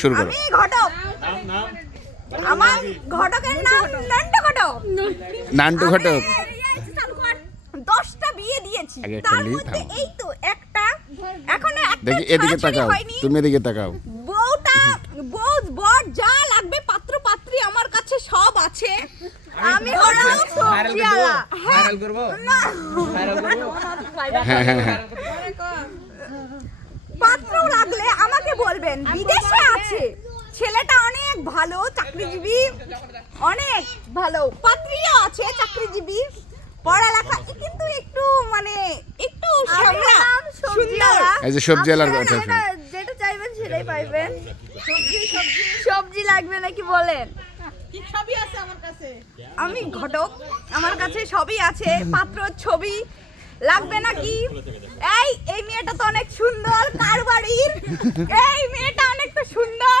শুরু করো। আমি ঘটক। আমার ঘটকের নাম নান্টু ঘটক। নান্টু ঘটক। 10টা বিয়ে দিয়েছি, আগে একটা তার লি, মধ্যে থাম। এই তো একটা, এখনো একটা দেখি এদিকে ছাড়াছাড়ি তাকাও, হয়নি। তুমি এদিকে তাকাও। বউ বর যা লাগবে পাত্র পাত্রী আমার কাছে সব আছে। আমি হলাম সবজিওয়ালা। ভাইরাল করব না, হ্যাঁ হ্যাঁ হ্যাঁ। পাত্র লাগলে আমাকে বলবেন, বিদেশে আছে ছেলেটা, অনেক ভালো চাকরিজীবী, অনেক ভালো। পাত্রীও আছে চাকরিজীবী, পড়ালেখা কিন্তু একটু মানে একটু শ্যামলা সুন্দর। এই যে সবজিওয়ালার কথা শুনো। যেটা চাইবেন সেটাই পাইবেন। সবজি লাগবে নাকি বলেন? সবই আছে আমার কাছে। আমি ঘটক, আমার কাছে সবই আছে। পাত্র ছবি লাগবে নাকি? এই মেয়েটা তো অনেক সুন্দর, কার বাড়ির? এই মেয়েটা অনেক তো সুন্দর,